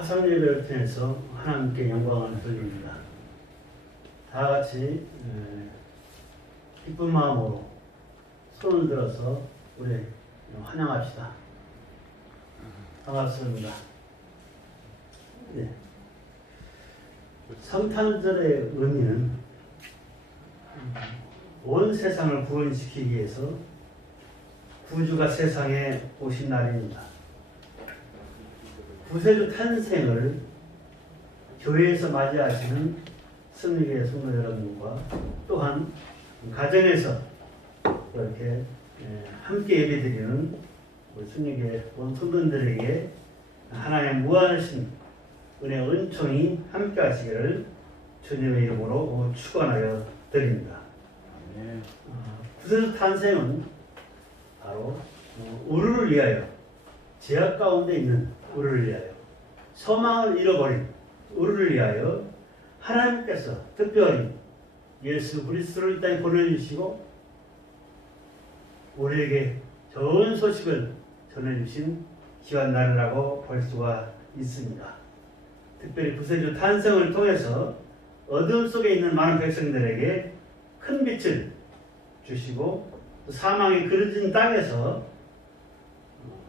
화상 예배를 통해서 하나님께 영광을 돌립니다. 다 같이 기쁜 마음으로 손을 들어서 우리 환영합시다. 반갑습니다. 네. 성탄절의 의미는 온 세상을 구원시키기 위해서 구주가 세상에 오신 날입니다. 구세주 탄생을 교회에서 맞이하시는 승리교회 성도 여러분과 또한 가정에서 이렇게 함께 예배드리는 승리교회 온 성도들에게 하나님의 무한하신 은혜 은총이 함께 하시기를 주님의 이름으로 축원하여 드립니다. 구세주 탄생은 바로 우리를 위하여 죄악 가운데 있는 우리를 위하여 소망을 잃어버린 우리를 위하여 하나님께서 특별히 예수 그리스도를 이 땅에 보내주시고 우리에게 좋은 소식을 전해주신 귀한 날이라고 볼 수가 있습니다. 특별히 구세주 탄생을 통해서 어두움 속에 있는 많은 백성들에게 큰 빛을 주시고 또 사망이 그려진 땅에서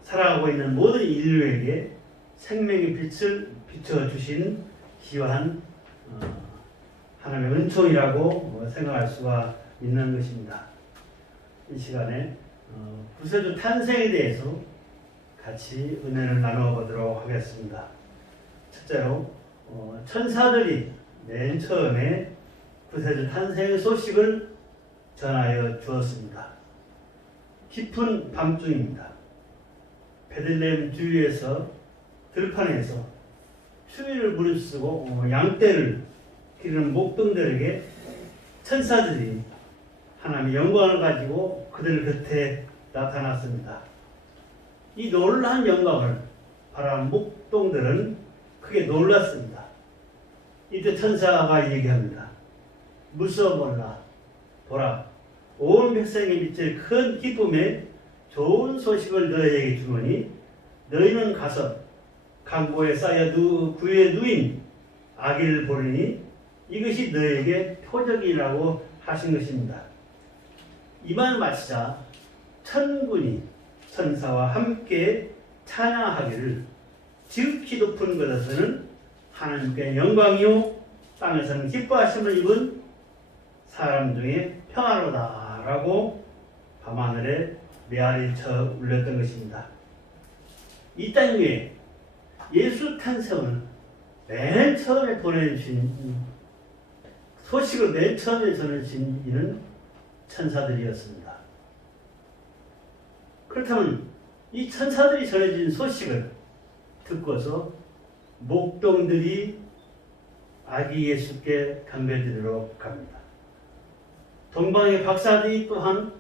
살아가고 있는 모든 인류에게 생명의 빛을 비춰주신 귀한 하나님의 은총이라고 생각할 수가 있는 것입니다. 이 시간에 구세주 탄생에 대해서 같이 은혜를 나누어 보도록 하겠습니다. 첫째로 천사들이 맨 처음에 구세주 탄생의 소식을 전하여 주었습니다. 깊은 밤중입니다. 베들레헴 주위에서 들판에서 추위를 무릅쓰고 양떼를 기르는 목동들에게 천사들이 하나님의 영광을 가지고 그들 곁에 나타났습니다. 이 놀라운 영광을 바라본 목동들은 크게 놀랐습니다. 이때 천사가 얘기합니다. 무서워 말라. 보라, 온 백성이 미칠 큰 기쁨에 좋은 소식을 너희에게 주노니 너희는 가서 강보에 쌓여 구유에 누인 아기를 보리니 이것이 너희에게 표적이라고 하신 것입니다. 이 말 마치자 천군이 천사와 함께 찬양하기를 지극히 높은 곳에서는 하나님께 영광이요 땅에서는 기뻐하심을 입은 사람 중에 평화로다라고 밤하늘에 메아리 쳐 울렸던 것입니다. 이 땅 위에 예수 탄생을 맨 처음에 보내주신 소식을 맨 처음에 전해주신 이는 천사들이었습니다. 그렇다면 이 천사들이 전해진 소식을 듣고서 목동들이 아기 예수께 경배드리러 갑니다. 동방의 박사들이 또한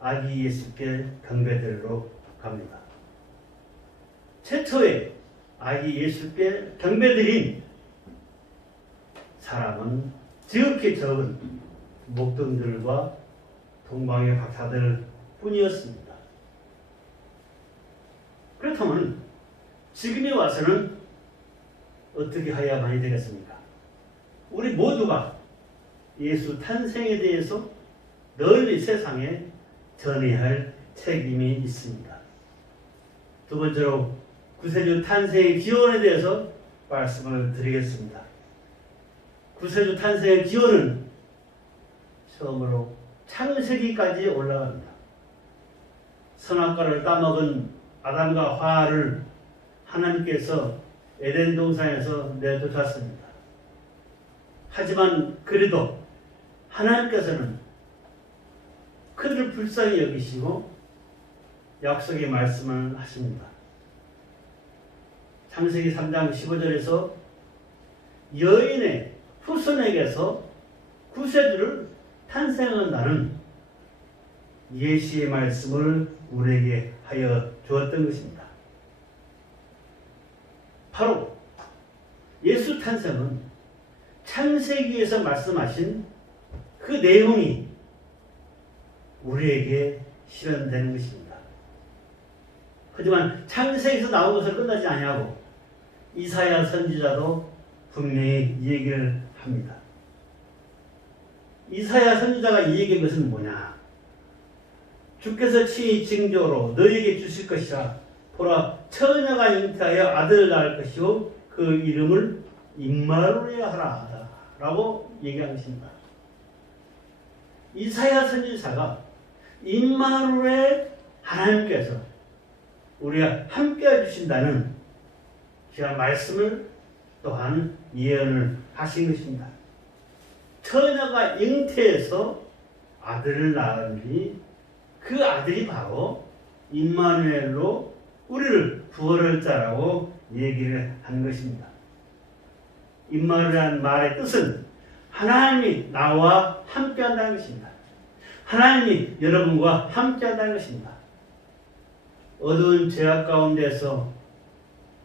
아기 예수께 경배드리러 갑니다. 최초에 아기 예수께 경배드린 사람은 지극히 적은 목동들과 동방의 박사들 뿐이었습니다. 그렇다면 지금에 와서는 어떻게 해야만이 되겠습니까? 우리 모두가 예수 탄생에 대해서 널리 세상에 전해야 할 책임이 있습니다. 두 번째로 구세주 탄생의 기원에 대해서 말씀을 드리겠습니다. 구세주 탄생의 기원은 처음으로 창세기까지 올라갑니다. 선악과를 따먹은 아담과 하와를 하나님께서 에덴 동산에서 내쫓았습니다. 하지만 그래도 하나님께서는 그들을 불쌍히 여기시고 약속의 말씀을 하십니다. 창세기 3장 15절에서 여인의 후손에게서 구세주를 탄생한다는 예시의 말씀을 우리에게 하여 주었던 것입니다. 바로 예수 탄생은 창세기에서 말씀하신 그 내용이 우리에게 실현되는 것입니다. 하지만 창세기에서 나온 것을 끝나지 아니하고 이사야 선지자도 분명히 이 얘기를 합니다. 이사야 선지자가 이 얘기한 것은 뭐냐? 주께서 친히 징조로 너에게 주실 것이라. 보라, 처녀가 잉태하여 아들을 낳을 것이요 그 이름을 임마누엘 하라 라고 얘기한 것입니다. 이사야 선지자가 임마누엘 하나님께서 우리가 함께 해주신다는 귀한 말씀을 또한 예언을 하신 것입니다. 처녀가 잉태해서 아들을 낳으니 그 아들이 바로 임마누엘로 우리를 구원할 자라고 얘기를 한 것입니다. 임마누엘이라는 말의 뜻은 하나님이 나와 함께 한다는 것입니다. 하나님이 여러분과 함께 한다는 것입니다. 어두운 죄악 가운데서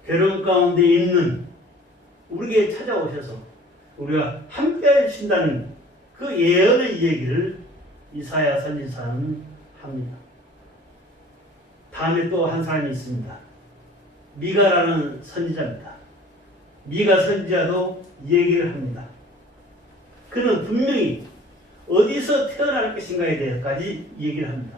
괴로움 가운데 있는 우리에게 찾아오셔서 우리가 함께 해주신다는 그 예언의 얘기를 이사야 선지자는 합니다. 다음에 또 한 사람이 있습니다. 미가라는 선지자입니다. 미가 선지자도 이 얘기를 합니다. 그는 분명히 어디서 태어날 것인가에 대해서까지 얘기를 합니다.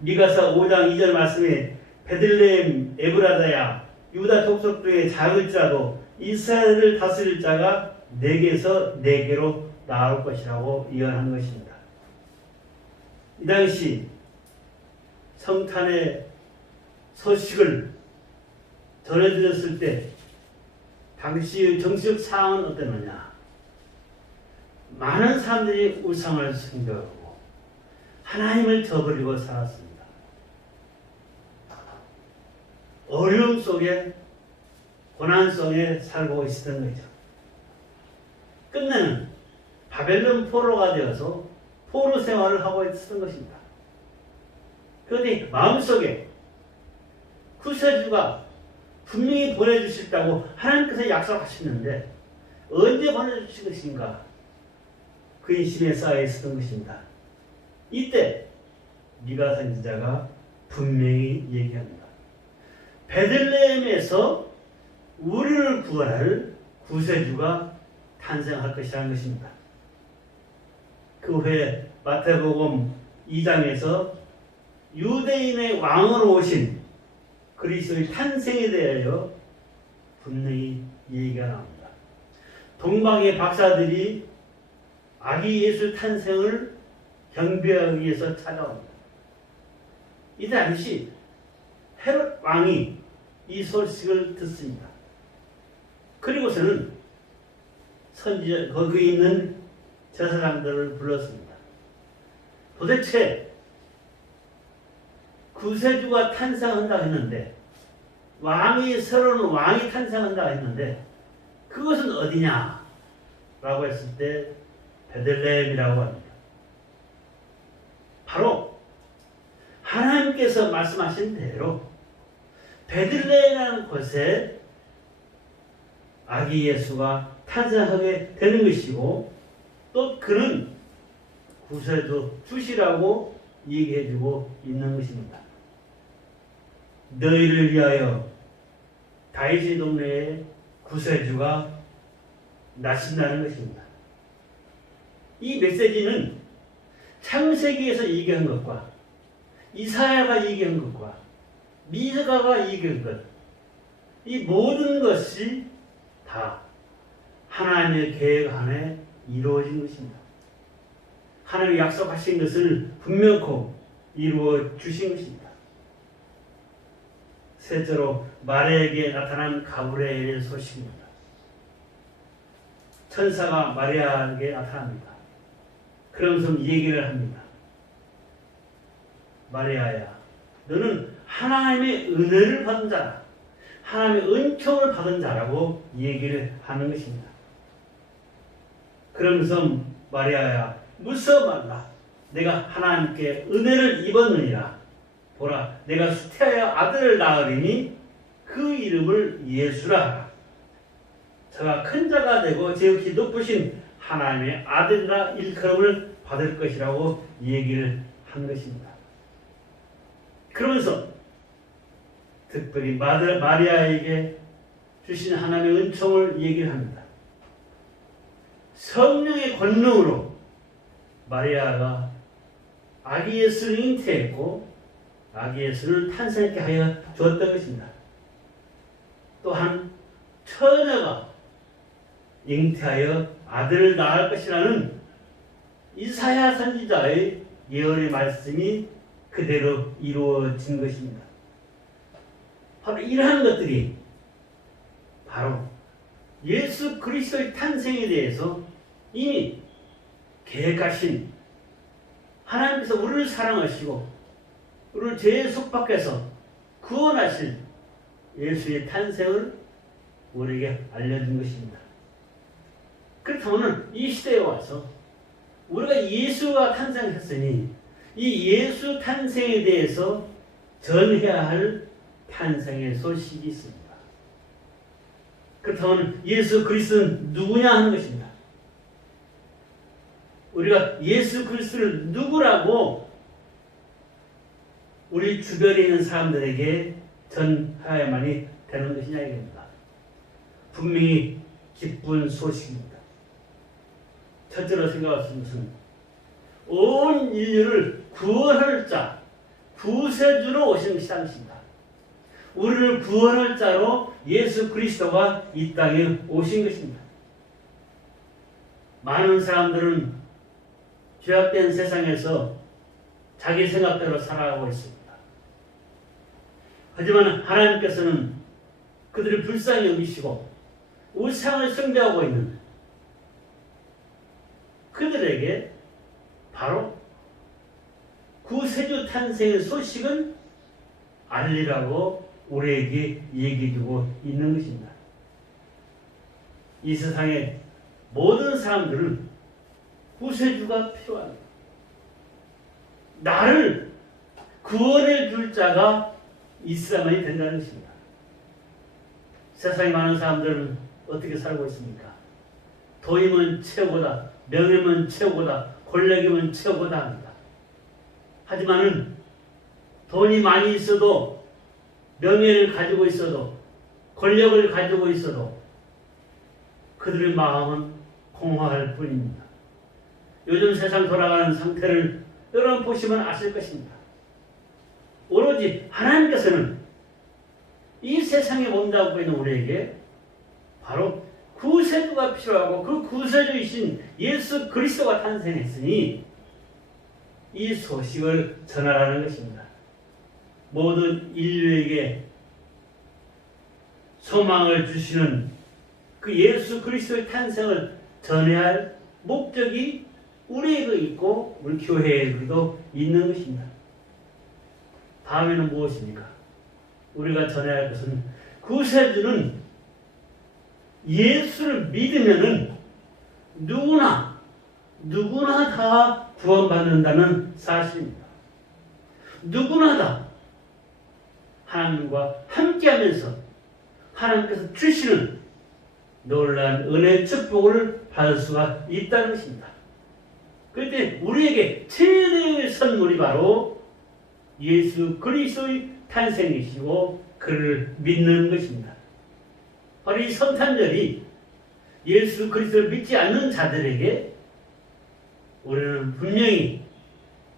미가서 5장 2절 말씀에 베들레헴 에브라다야 유다 족속 중에 작을지라도 이스라엘을 다스릴 자가 내게서 내게로 나올 것이라고 예언한 것입니다. 이 당시 성탄의 소식을 전해드렸을 때 당시의 정치적 상황은 어땠느냐? 많은 사람들이 우상을 섬겨하고 하나님을 저버리고 살았습니다. 어려움 속에 고난 속에 살고 있었던 거죠. 끝내는 바벨론 포로가 되어서 포로 생활을 하고 있었던 것입니다. 그런데 마음속에 구세주가 분명히 보내주실다고 하나님께서 약속하셨는데 언제 보내주실 것인가? 그 인심에 쌓여 있었던 것입니다. 이때 미가 선지자가 분명히 얘기합니다. 베들레헴에서 우리를 구원할 구세주가 탄생할 것이라는 것입니다. 그 후에 마태복음 2장에서 유대인의 왕으로 오신 그리스도의 탄생에 대하여 분명히 얘기가 나옵니다. 동방의 박사들이 아기 예수 탄생을 경배하기 위해서 찾아옵니다. 이 당시 헤롯 왕이 이 소식을 듣습니다. 그리고서는 선지자 거기에 있는 제사장들을 불렀습니다. 도대체 구세주가 탄생한다 했는데 새로운 왕이 탄생한다 했는데 그것은 어디냐? 라고 했을 때 베들레헴이라고 합니다. 바로 하나님께서 말씀하신 대로 베들레헴이라는 곳에 아기 예수가 탄생하게 되는 것이고 또 그는 구세주 주시라고 얘기해주고 있는 것입니다. 너희를 위하여 다윗의 동네에 구세주가 나신다는 것입니다. 이 메시지는 창세기에서 얘기한 것과 이사야가 얘기한 것과 미가가 얘기한 것, 이 모든 것이 다 하나님의 계획 안에 이루어진 것입니다. 하나님이 약속하신 것을 분명코 이루어 주신 것입니다. 셋째로 마리아에게 나타난 가브리엘의 소식입니다. 천사가 마리아에게 나타납니다. 그러면서 얘기를 합니다. 마리아야, 너는 하나님의 은혜를 받은 자라, 하나님의 은총을 받은 자라고 얘기를 하는 것입니다. 그러면서 마리아야, 무서워 말라. 내가 하나님께 은혜를 입었느니라. 보라, 내가 수태하여 아들을 낳으리니 그 이름을 예수라 하라. 저가 큰 자가 되고 지극히 높으신 하나님의 아들이라 일컬음을 받을 것이라고 얘기를 한 것입니다. 그러면서 특별히 마리아에게 주신 하나님의 은총을 얘기를 합니다. 성령의 권능으로 마리아가 아기 예수를 잉태했고 아기 예수를 탄생하게 하여 주었던 것입니다. 또한 처녀가 잉태하여 아들을 낳을 것이라는 이사야 선지자의 예언의 말씀이 그대로 이루어진 것입니다. 바로 이러한 것들이 바로 예수 그리스도의 탄생에 대해서 이미 계획하신 하나님께서 우리를 사랑하시고 우리를 죄의 속박해서 구원하실 예수의 탄생을 우리에게 알려준 것입니다. 그렇다면 이 시대에 와서 우리가 예수가 탄생했으니 이 예수 탄생에 대해서 전해야 할 탄생의 소식이 있습니다. 그렇다면 예수 그리스도는 누구냐 하는 것입니다. 우리가 예수 그리스도를 누구라고 우리 주변에 있는 사람들에게 전해야만이 되는 것이냐 이겁니다. 분명히 기쁜 소식입니다. 첫째로 생각할 수 있는 것은 온 인류를 구원할 자, 구세주로 오신 것이 당신이다. 우리를 구원할 자로 예수 그리스도가 이 땅에 오신 것입니다. 많은 사람들은 죄악된 세상에서 자기 생각대로 살아가고 있습니다. 하지만 하나님께서는 그들을 불쌍히 여기시고 우상을 숭배하고 있는 그들에게 바로 구세주 탄생의 소식을 알리라고 우리에게 얘기해주고 있는 것입니다. 이 세상의 모든 사람들은 구세주가 필요합니다. 나를 구원해 줄 자가 있어야만이 된다는 것입니다. 세상에 많은 사람들은 어떻게 살고 있습니까? 도임은 최고다, 명예면 최고다, 권력이면 최고다 합니다. 하지만은 돈이 많이 있어도, 명예를 가지고 있어도, 권력을 가지고 있어도 그들의 마음은 공허할 뿐입니다. 요즘 세상 돌아가는 상태를 여러분 보시면 아실 것입니다. 오로지 하나님께서는 이 세상에 몸담고 있는 우리에게 바로 구세주가 필요하고 그 구세주이신 예수 그리스도가 탄생했으니 이 소식을 전하라는 것입니다. 모든 인류에게 소망을 주시는 그 예수 그리스도의 탄생을 전해야 할 목적이 우리에게 있고 우리 교회에도 있는 것입니다. 다음에는 무엇입니까? 우리가 전해야 할 것은 구세주는 예수를 믿으면은 누구나 다 구원받는다는 사실입니다. 누구나 다 하나님과 함께하면서 하나님께서 주시는 놀라운 은혜의 축복을 받을 수가 있다는 것입니다. 그때 우리에게 최대의 선물이 바로 예수 그리스도의 탄생이시고 그를 믿는 것입니다. 바로 이 성탄절이 예수 그리스도를 믿지 않는 자들에게 우리는 분명히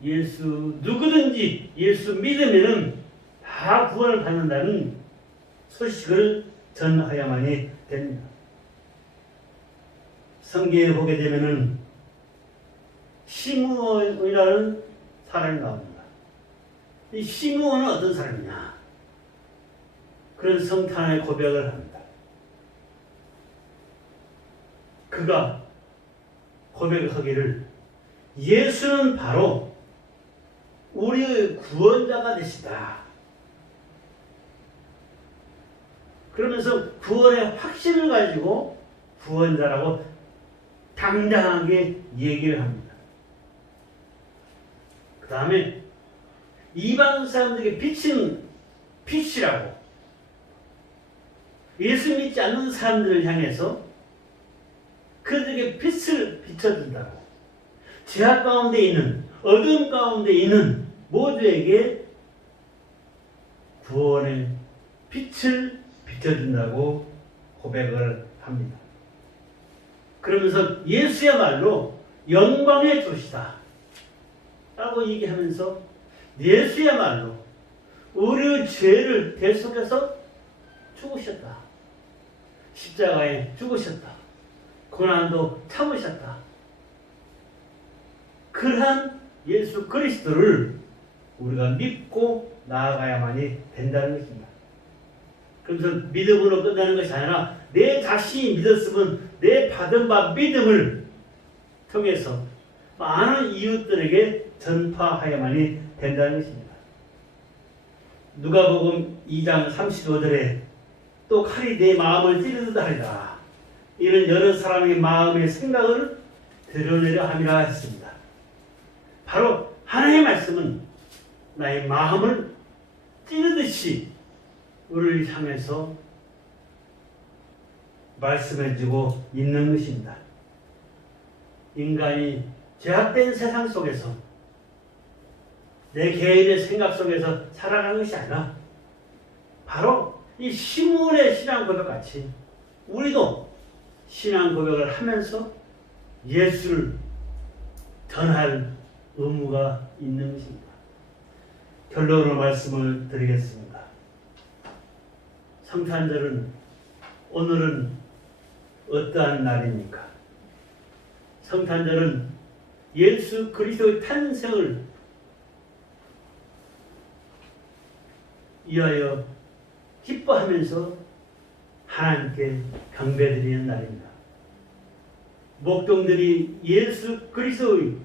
누구든지 예수 믿으면 다 구원을 받는다는 소식을 전하야만이 됩니다. 성경에 보게 되면은 시므온이라는 사람이 나옵니다. 이 시므온은 어떤 사람이냐? 그런 성탄의 고백을 합니다. 그가 고백하기를 예수는 바로 우리의 구원자가 되시다. 그러면서 구원의 확신을 가지고 구원자라고 당당하게 얘기를 합니다. 그 다음에 이방 사람들에게 비친 빛이라고 예수 믿지 않는 사람들을 향해서 그들에게 빛을 비춰준다고 죄악 가운데 있는 어둠 가운데 있는 모두에게 구원의 빛을 비춰준다고 고백을 합니다. 그러면서 예수야말로 영광의 주시다 라고 얘기하면서 예수야말로 우리의 죄를 대속해서 죽으셨다. 십자가에 죽으셨다. 고난도 참으셨다. 그러한 예수 그리스도를 우리가 믿고 나아가야만이 된다는 것입니다. 그래서 믿음으로 끝나는 것이 아니라 내 자신이 믿었으면 내 받은 바 믿음을 통해서 많은 이웃들에게 전파하야만이 된다는 것입니다. 누가복음 2장 35절에 또 칼이 내 마음을 찌르듯 하리라. 이는 여러 사람의 마음의 생각을 드러내려 함이라 했습니다. 바로 하나님의 말씀은 나의 마음을 찌르듯이 우리를 향해서 말씀해주고 있는 것입니다. 인간이 죄악된 세상 속에서 내 개인의 생각 속에서 살아가는 것이 아니라 바로 이 시몬의 신앙 고백 같이 우리도 신앙 고백을 하면서 예수를 전할 의무가 있는 것입니다. 결론으로 말씀을 드리겠습니다. 성탄절은 오늘은 어떠한 날입니까? 성탄절은 예수 그리스도의 탄생을 위하여 기뻐하면서 하나님께 경배드리는 날입니다. 목동들이 예수 그리스도의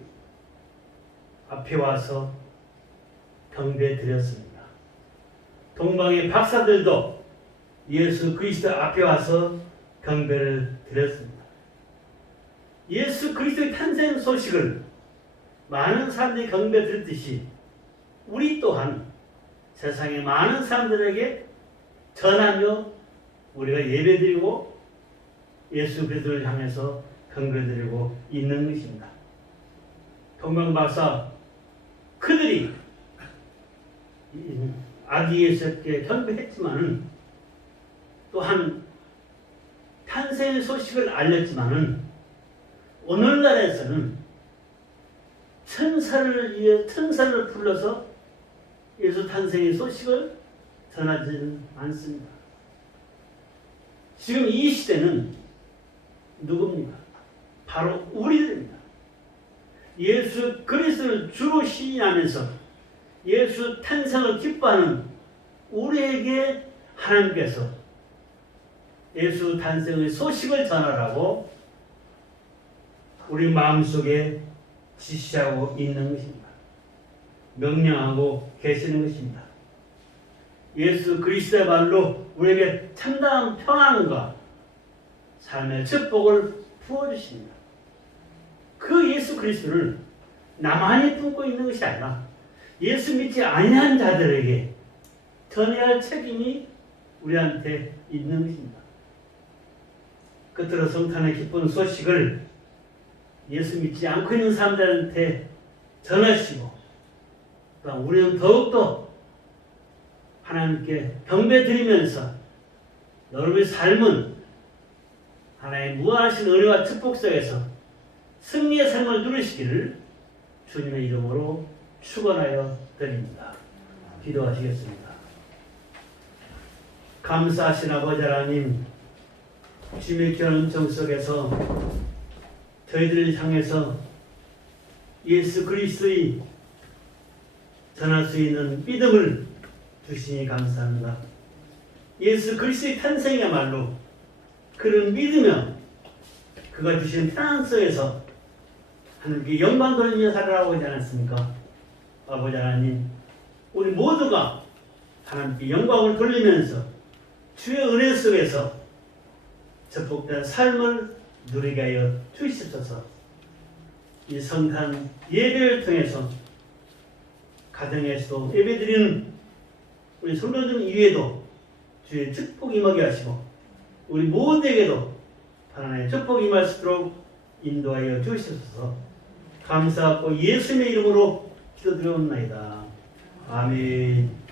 앞에 와서 경배드렸습니다. 동방의 박사들도 예수 그리스도 앞에 와서 경배를 드렸습니다. 예수 그리스도의 탄생 소식을 많은 사람들이 경배 드렸듯이 우리 또한 세상의 많은 사람들에게 전하며 우리가 예배드리고 예수 그리스도를 향해서 경배드리고 있는 것입니다. 동방박사 그들이 아기 예수께 경배했지만은 또한 탄생의 소식을 알렸지만은 오늘날에서는 천사를 불러서 예수 탄생의 소식을 전하지는 않습니다. 지금 이 시대는 누굽니까? 바로 우리들입니다. 예수 그리스도를 주로 시인하면서 예수 탄생을 기뻐하는 우리에게 하나님께서 예수 탄생의 소식을 전하라고 우리 마음속에 지시하고 있는 것입니다. 명령하고 계시는 것입니다. 예수 그리스도의 말로 우리에게 참다운 평안과 삶의 축복을 부어주십니다. 그 예수 그리스도를 나만이 품고 있는 것이 아니라 예수 믿지 아니한 자들에게 전해야 할 책임이 우리한테 있는 것입니다. 끝으로 성탄의 기쁜 소식을 예수 믿지 않고 있는 사람들한테 전하시고 우리는 더욱더 하나님께 경배드리면서 여러분의 삶은 하나님의 무한하신 은혜와 축복 속에서 승리의 삶을 누리시기를 주님의 이름으로 축원하여 드립니다. 기도하시겠습니다. 감사하신 아버지 하나님, 주님의 귀한 은총 속에서 저희들을 향해서 예수 그리스도의 전할 수 있는 믿음을 주시니 감사합니다. 예수 그리스도의 탄생이야말로 그를 믿으며 그가 주신 편안 속에서 하나님께 영광 돌리며 살아가고 있지 않았습니까? 아버지 하나님, 우리 모두가 하나님께 영광을 돌리면서 주의 은혜 속에서 축복된 삶을 누리게 하여 주시옵소서. 이 성탄 예배를 통해서 가정에서도 예배드리는 우리 성도들 이외에도 주의 축복이 임하게 하시고 우리 모두에게도 하나님의 축복이 임할 수 있도록 인도하여 주시옵소서. 감사하고 예수님의 이름으로 기도드려옵나이다. 아멘.